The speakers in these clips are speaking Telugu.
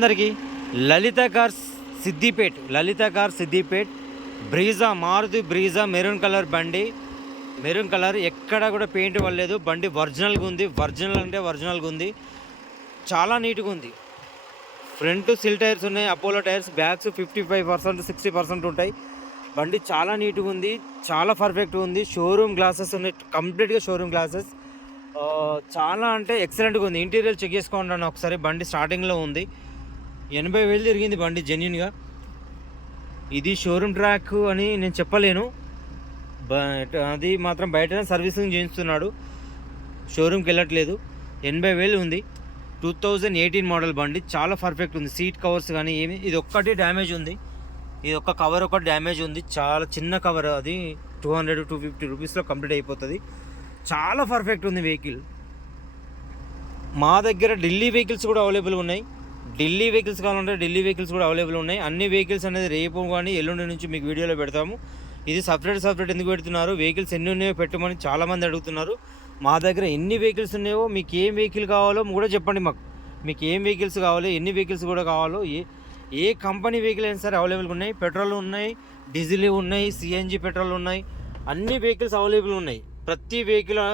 అందరికి Lalitha cars Siddipet Brezza, Maruti Brezza maroon colour బండి. మెరూన్ కలర్ ఎక్కడ కూడా పెయింట్ వల్లేదు. బండి ఒరిజినల్గా ఉంది. ఒరిజినల్గా ఉంది. చాలా నీట్గా ఉంది. ఫ్రంట్ సిల్ టైర్స్ ఉన్నాయి, అపోలో టైర్స్. బ్యాగ్స్ 55% 60% ఉంటాయి. బండి చాలా నీట్గా ఉంది, చాలా పర్ఫెక్ట్గా ఉంది. షోరూమ్ గ్లాసెస్ ఉన్నాయి, కంప్లీట్గా షోరూమ్ గ్లాసెస్. చాలా అంటే ఎక్సలెంట్గా ఉంది. ఇంటీరియర్ చెక్ చేసుకోండి ఒకసారి. బండి స్టార్టింగ్లో ఉంది. 80,000 తిరిగింది బండి జెన్యున్గా. ఇది షోరూమ్ ట్రాక్ అని నేను చెప్పలేను, అది మాత్రం బయట సర్వీసింగ్ చేయిస్తున్నాడు, షోరూమ్కి వెళ్ళట్లేదు. 80,000 ఉంది. 2018 మోడల్ బండి. చాలా పర్ఫెక్ట్ ఉంది. సీట్ కవర్స్ కానీ ఏమి, ఇది ఒక్కటి డ్యామేజ్ ఉంది. ఇది ఒక్క కవర్ ఒకటి డ్యామేజ్ ఉంది. చాలా చిన్న కవర్, అది 200-250 రూపీస్లో కంప్లీట్ అయిపోతుంది. చాలా పర్ఫెక్ట్ ఉంది వెహికల్. మా దగ్గర ఢిల్లీ వెహికల్స్ కూడా అవైలబుల్ ఉన్నాయి. ఢిల్లీ వెహికల్స్ కావాలంటే ఢిల్లీ వెహికల్స్ కూడా అవైలబుల్ ఉన్నాయి. అన్ని వెహికల్స్ అనేది రేపు కానీ ఎల్లుండి నుంచి మీకు వీడియోలో పెడతాము. ఇది సపరేట్ ఎందుకు పెడుతున్నారు, వెహికల్స్ ఎన్ని ఉన్నాయో పెట్టమని చాలామంది అడుగుతున్నారు. మా దగ్గర ఎన్ని వెహికల్స్ ఉన్నాయో, మీకు ఏం వెహికల్ కావాలో కూడా చెప్పండి. మీకు ఏం వెహికల్స్ కావాలో, ఎన్ని వెహికల్స్ కూడా కావాలో, ఏ కంపెనీ వెహికల్ అయినా సరే అవైలబుల్గా ఉన్నాయి. పెట్రోల్ ఉన్నాయి, డీజిల్ ఉన్నాయి, సిఎన్జి పెట్రోల్ ఉన్నాయి. అన్ని వెహికల్స్ అవైలబుల్ ఉన్నాయి. ప్రతి వెహికల్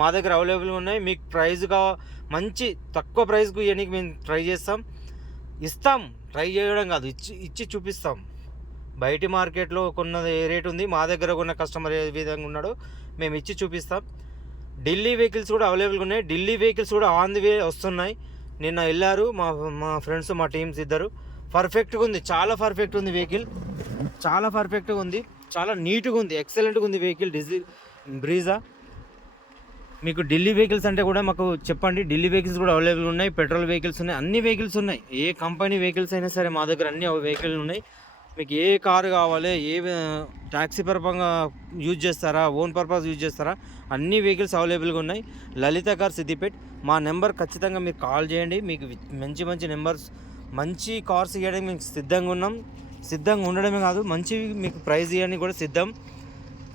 మా దగ్గర అవైలబుల్గా ఉన్నాయి. మీకు ప్రైస్గా మంచి తక్కువ ప్రైస్కు ఇవన్నీ మేము ట్రై ఇస్తాం. ట్రై చేయడం కాదు, ఇచ్చి చూపిస్తాం. బయటి మార్కెట్లో కొన్న ఏ రేట్ ఉంది, మా దగ్గర కొన్న కస్టమర్ ఏ విధంగా ఉన్నాడో మేము ఇచ్చి చూపిస్తాం. ఢిల్లీ వెహికల్స్ కూడా అవైలబుల్గా ఉన్నాయి. ఢిల్లీ వెహికల్స్ కూడా ఆన్ ది వే వస్తున్నాయి. నిన్న వెళ్ళారు మా ఫ్రెండ్స్, మా టీమ్స్ ఇద్దరు. పర్ఫెక్ట్గా ఉంది, చాలా పర్ఫెక్ట్ ఉంది వెహికల్. చాలా పర్ఫెక్ట్గా ఉంది, చాలా నీట్గా ఉంది, ఎక్సలెంట్గా ఉంది వెహికల్. బ్రీజా. మీకు ఢిల్లీ వెహికల్స్ అంటే కూడా మాకు చెప్పండి. ఢిల్లీ వెహికల్స్ కూడా అవైలబుల్ ఉన్నాయి. పెట్రోల్ వెహికల్స్ ఉన్నాయి, అన్ని వెహికల్స్ ఉన్నాయి. ఏ కంపెనీ వెహికల్స్ అయినా సరే మా దగ్గర అన్ని వెహికల్ ఉన్నాయి. మీకు ఏ కారు కావాలి, ఏ ట్యాక్సీ పరంగా యూజ్ చేస్తారా, ఓన్ పర్పస్ యూజ్ చేస్తారా, అన్ని వెహికల్స్ అవైలబుల్గా ఉన్నాయి. లలిత కార్ సిద్దిపేట్. మా నెంబర్ ఖచ్చితంగా మీరు కాల్ చేయండి. మీకు మంచి నెంబర్స్, మంచి కార్స్ ఇవ్వడానికి మీకు సిద్ధంగా ఉన్నాం. సిద్ధంగా ఉండడమే కాదు, మంచి మీకు ప్రైస్ ఇవ్వడానికి కూడా సిద్ధం.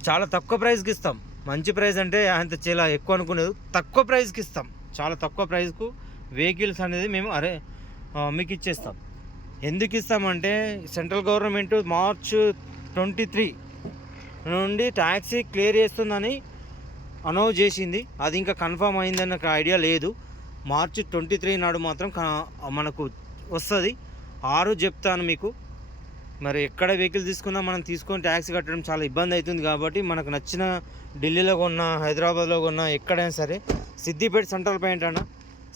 చాలా తక్కువ ప్రైస్కి ఇస్తాం. మంచి ప్రైస్ అంటే అంత చాలా ఎక్కువ అనుకునేది, తక్కువ ప్రైస్కి ఇస్తాం. చాలా తక్కువ ప్రైస్కు వెహికల్స్ అనేది మేము మీకు ఇచ్చేస్తాం. ఎందుకు ఇస్తామంటే సెంట్రల్ గవర్నమెంట్ March 23 నుండి ట్యాక్సీ క్లియర్ చేస్తుందని అనౌన్స్ చేసింది. అది ఇంకా కన్ఫర్మ్ అయిందని నాకు ఐడియా లేదు. March 23 నాడు మాత్రం మనకు వస్తుంది. ఆ రోజు చెప్తాను మీకు. మరి ఎక్కడ వెహికల్ తీసుకున్నా మనం తీసుకొని ట్యాక్సీ కట్టడం చాలా ఇబ్బంది అవుతుంది. కాబట్టి మనకు నచ్చిన ఢిల్లీలో కొన్నా, హైదరాబాద్లో కొన్నా, ఎక్కడైనా సరే సిద్దిపేట సెంట్రల్ పాయింట్ అన్న.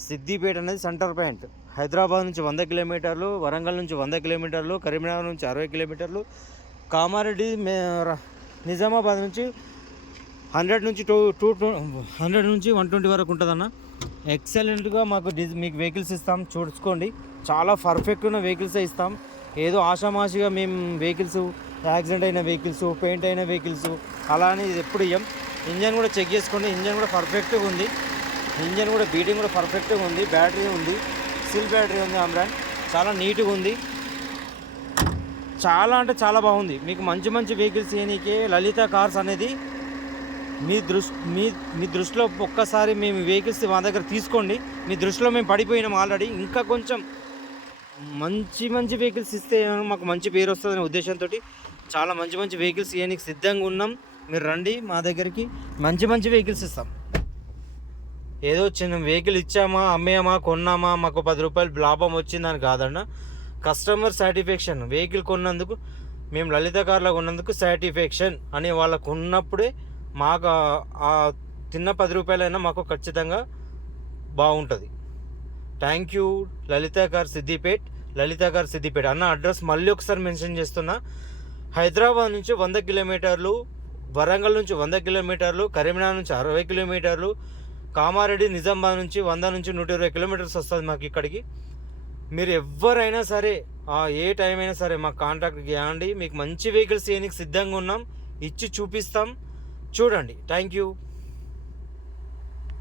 సిద్దిపేట అనేది సెంట్రల్ పాయింట్. హైదరాబాద్ నుంచి 100 కిలోమీటర్లు, వరంగల్ నుంచి 100 కిలోమీటర్లు, కరీంనగర్ నుంచి 60 కిలోమీటర్లు, కామారెడ్డి, నిజామాబాద్ నుంచి 100 నుంచి 120 వరకు ఉంటుందన్న. ఎక్సలెంట్గా మీకు వెహికల్స్ ఇస్తాం, చూసుకోండి. చాలా పర్ఫెక్ట్ ఉన్న వెహికల్సే ఇస్తాం. ఏదో ఆషామాషిగా మేము వెహికల్స్, యాక్సిడెంట్ అయిన వెహికల్స్, పెయింట్ అయిన వెహికల్స్ అలా అని ఎప్పుడు ఇవ్వం. ఇంజన్ కూడా చెక్ చేసుకోండి. ఇంజన్ కూడా పర్ఫెక్ట్గా ఉంది. ఇంజన్ కూడా బీటింగ్ కూడా పర్ఫెక్ట్గా ఉంది. బ్యాటరీ ఉంది, సిల్ బ్యాటరీ ఉంది. అమ్రాన్ చాలా నీట్గా ఉంది. చాలా అంటే చాలా బాగుంది. మీకు మంచి వెహికల్స్ ఇవ్వనీకే లలిత కార్స్ అనేది మీ దృష్టిలో ఒక్కసారి మేము వెహికల్స్ మా దగ్గర తీసుకోండి. మీ దృష్టిలో మేము పడిపోయినాం ఆల్రెడీ. ఇంకా కొంచెం మంచి వెహికల్స్ ఇస్తే మాకు మంచి పేరు వస్తుందనే ఉద్దేశంతో చాలా మంచి వెహికల్స్ ఇవ్వడానికి సిద్ధంగా ఉన్నాం. మీరు రండి మా దగ్గరికి, మంచి వెహికల్స్ ఇస్తాం. ఏదో చిన్న వెహికల్ ఇచ్చామా, అమ్మేమా, కొన్నామా, మాకు 10 రూపాయలు లాభం వచ్చిందని కాదన్న. Customer satisfaction. వెహికల్ కొన్నందుకు, మేము లలిత కార్లో కొన్నందుకు సాటిస్ఫాక్షన్ అని వాళ్ళకు ఉన్నప్పుడే మాకు ఆ తిన్న 10 రూపాయలైనా మాకు ఖచ్చితంగా బాగుంటుంది. Thank you. Lalitha car Siddipet అన్న. అడ్రస్ మళ్ళీ ఒకసారి మెన్షన్ చేస్తున్నా. హైదరాబాద్ నుంచి 100 కిలోమీటర్లు, వరంగల్ నుంచి 100 కిలోమీటర్లు, కరీంనగర్ నుంచి 60 కిలోమీటర్లు, కామారెడ్డి, నిజామాబాద్ నుంచి 100 నుంచి 120 కిలోమీటర్స్ వస్తుంది మాకు ఇక్కడికి. మీరు ఎవరైనా సరే ఏ టైం అయినా సరే మాకు కాంటాక్ట్ చేయండి. మీకు మంచి వెహికల్స్ ఇవ్వడానికి సిద్ధంగా ఉన్నాం, ఇచ్చి చూపిస్తాం. చూడండి. Thank you.